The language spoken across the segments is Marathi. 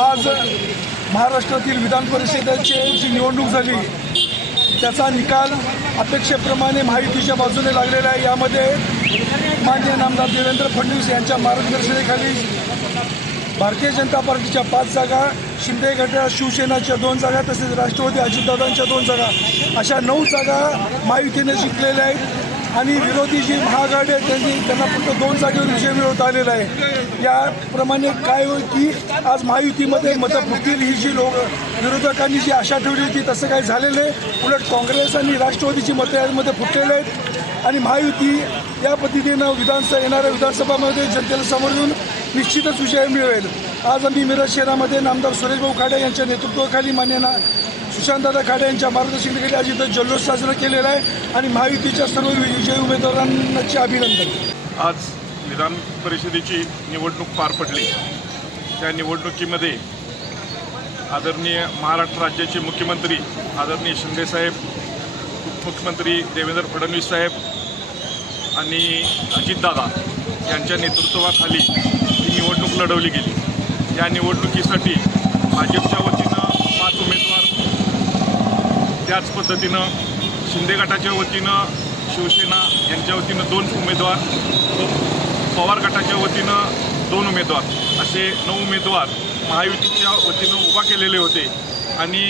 आज महाराष्ट्रातील विधान परिषदेची जी निवडणूक झाली त्याचा निकाल अपेक्षेप्रमाणे महायुतीच्या बाजूने लागलेला आहे. यामध्ये मान्य नामदार देवेंद्र फडणवीस यांच्या मार्गदर्शनेखाली भारतीय जनता पार्टीच्या पाच जागा शिंदे गटा शिवसेनाच्या दोन जागा तसेच राष्ट्रवादी अजितदादांच्या दोन जागा अशा नऊ जागा महायुतीने जिंकलेल्या आहेत. आणि विरोधी जी महाआघाडी आहे त्यांनी त्यांना फक्त दोन जागेवर विजय मिळवता आलेला आहे. याप्रमाणे काय होईल की आज महायुतीमध्ये मतं फुटतील ही जी लोक विरोधकांनी जी आशा ठेवली होती तसं काही झालेलं आहे उलट काँग्रेस आणि राष्ट्रवादीची मतं यामध्ये फुटलेले आहेत. आणि महायुती या पद्धतीनं विधानसभा येणाऱ्या विधानसभामध्ये जनतेला समोरून निश्चितच विजय मिळवेल. आज आम्ही मिरज शहरामध्ये नामदार सुरेशभाऊ खाडे यांच्या नेतृत्वाखाली मान्य ना सुशांतदादा खाडे यांच्या मार्गदर्शनाखाली आज इथं जल्लोष साजरा केलेला आहे आणि महायुतीच्या सर्व विजयी उमेदवारांचे अभिनंदन. आज विधान परिषदेची निवडणूक पार पडली. त्या निवडणुकीमध्ये आदरणीय महाराष्ट्र राज्याचे मुख्यमंत्री आदरणीय शिंदेसाहेब उपमुख्यमंत्री देवेंद्र फडणवीस साहेब आणि अजितदादा यांच्या नेतृत्वाखाली ही निवडणूक लढवली गेली. या निवडणुकीसाठी भाजपच्या वतीनं त्याच पद्धतीनं शिंदे गटाच्या वतीनं शिवसेना यांच्या वतीनं दोन उमेदवार पवार गटाच्या वतीनं दोन उमेदवार असे नऊ उमेदवार महायुतीच्या वतीनं उभा केलेले होते. आणि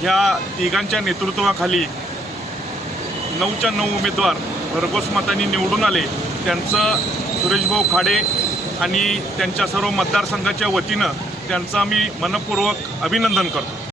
ह्या तिघांच्या नेतृत्वाखाली नऊच्या नऊ उमेदवार भरघोस मतांनी निवडून आले. त्यांचं सुरेशभाऊ खाडे आणि त्यांच्या सर्व मतदारसंघाच्या वतीनं त्यांचं आम्ही मनपूर्वक अभिनंदन करतो.